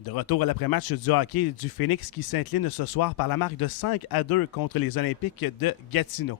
De retour à l'après-match du hockey du Phoenix qui s'incline ce soir par la marque de 5-2 contre les Olympiques de Gatineau.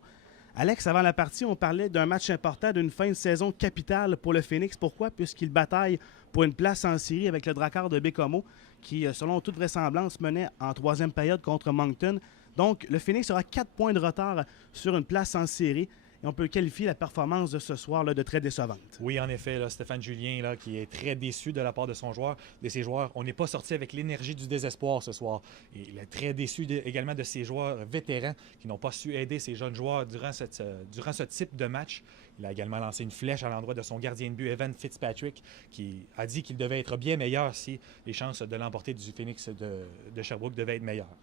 Alex, avant la partie, on parlait d'un match important, d'une fin de saison capitale pour le Phoenix. Pourquoi? Puisqu'il bataille pour une place en série avec le Drakkar de Bécomo qui, selon toute vraisemblance, menait en troisième période contre Moncton. Donc, le Phoenix aura 4 points de retard sur une place en série. Et on peut qualifier la performance de ce soir là, de très décevante. Oui, en effet, là, Stéphane Julien là, qui est très déçu de la part de ses joueurs. On n'est pas sorti avec l'énergie du désespoir ce soir. Et il est très déçu également de ses joueurs vétérans qui n'ont pas su aider ses jeunes joueurs durant ce type de match. Il a également lancé une flèche à l'endroit de son gardien de but, Evan Fitzpatrick, qui a dit qu'il devait être bien meilleur si les chances de l'emporter du Phoenix de Sherbrooke devaient être meilleures.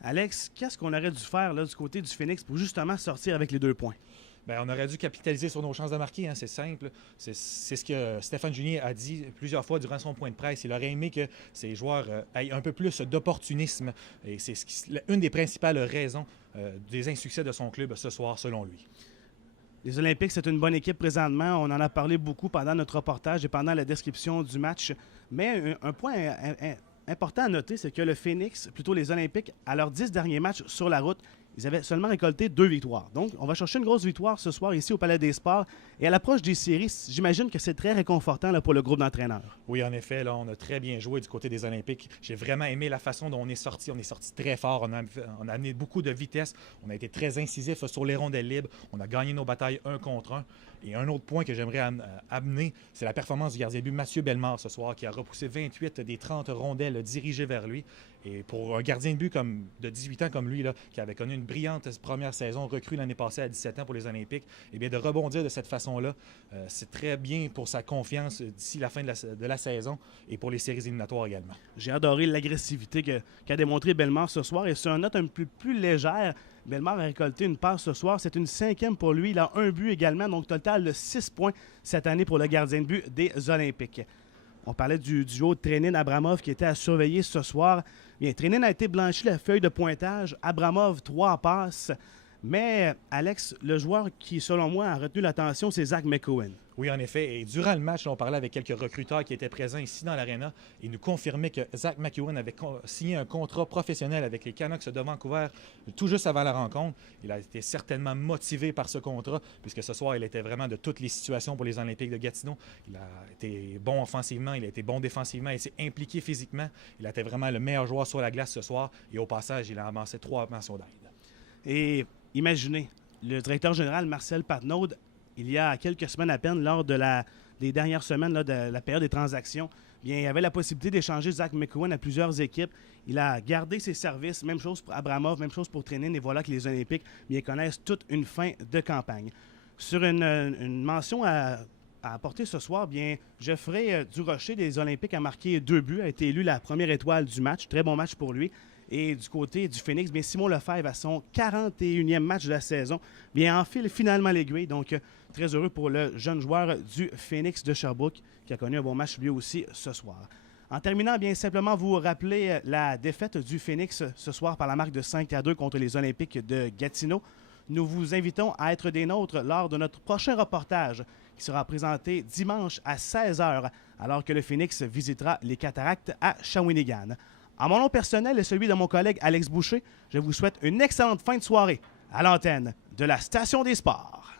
Alex, qu'est-ce qu'on aurait dû faire là, du côté du Phoenix pour justement sortir avec les 2 points? Bien, on aurait dû capitaliser sur nos chances de marquer, hein, c'est simple. C'est ce que Stéphane Julien a dit plusieurs fois durant son point de presse. Il aurait aimé que ses joueurs aient un peu plus d'opportunisme. Et c'est une des principales raisons des insuccès de son club ce soir, selon lui. Les Olympiques, c'est une bonne équipe présentement. On en a parlé beaucoup pendant notre reportage et pendant la description du match. Mais un point important à noter, c'est que le Phoenix, plutôt les Olympiques, à leurs 10 derniers matchs sur la route, ils avaient seulement récolté 2 victoires. Donc, on va chercher une grosse victoire ce soir ici au Palais des Sports. Et à l'approche des séries, j'imagine que c'est très réconfortant là, pour le groupe d'entraîneurs. Oui, en effet, là, on a très bien joué du côté des Olympiques. J'ai vraiment aimé la façon dont on est sorti. On est sorti très fort. On a amené beaucoup de vitesse. On a été très incisif sur les rondelles libres. On a gagné nos batailles 1 contre 1. Et un autre point que j'aimerais amener, c'est la performance du gardien de but Mathieu Bellemare ce soir, qui a repoussé 28 des 30 rondelles dirigées vers lui. Et pour un gardien de but de 18 ans comme lui, là, qui avait connu une brillante première saison, recrue l'année passée à 17 ans pour les Olympiques, eh bien, de rebondir de cette façon-là, c'est très bien pour sa confiance d'ici la fin de la saison et pour les séries éliminatoires également. J'ai adoré l'agressivité qu'a démontré Bellemare ce soir. Et sur une note un peu plus légère, Bellemare a récolté une passe ce soir. C'est une 5e pour lui. Il a un but également. Donc, total de 6 points cette année pour le gardien de but des Olympiques. On parlait du duo de Trenin-Abramov qui était à surveiller ce soir. Bien, Trenin a été blanchi la feuille de pointage. Abramov, 3 passes. Mais, Alex, le joueur qui, selon moi, a retenu l'attention, c'est Zach McEwen. Oui, en effet. Et durant le match, on parlait avec quelques recruteurs qui étaient présents ici dans l'aréna et ils nous confirmaient que Zach McEwen avait signé un contrat professionnel avec les Canucks de Vancouver tout juste avant la rencontre. Il a été certainement motivé par ce contrat puisque ce soir, il était vraiment de toutes les situations pour les Olympiques de Gatineau. Il a été bon offensivement, il a été bon défensivement, il s'est impliqué physiquement. Il a été vraiment le meilleur joueur sur la glace ce soir et au passage, il a amassé 3 mentions d'aide. Et imaginez, le directeur général Marcel Patnaud, il y a quelques semaines à peine, lors des dernières semaines là, de la période des transactions, bien, il avait la possibilité d'échanger Zach McEwen à plusieurs équipes. Il a gardé ses services, même chose pour Abramov, même chose pour Trenin, et voilà que les Olympiques bien, connaissent toute une fin de campagne. Sur une mention à apporter ce soir, bien, Geoffrey Durocher des Olympiques a marqué 2 buts, a été élu la première étoile du match. Très bon match pour lui. Et du côté du Phoenix, bien, Simon Lefebvre, à son 41e match de la saison, bien, enfile finalement l'aiguille. Donc, très heureux pour le jeune joueur du Phoenix de Sherbrooke qui a connu un bon match lui aussi ce soir. En terminant, bien simplement vous rappeler la défaite du Phoenix ce soir par la marque de 5-2 contre les Olympiques de Gatineau. Nous vous invitons à être des nôtres lors de notre prochain reportage qui sera présenté dimanche à 16h alors que le Phoenix visitera les Cataractes à Shawinigan. En mon nom personnel et celui de mon collègue Alex Boucher, je vous souhaite une excellente fin de soirée à l'antenne de la Station des Sports.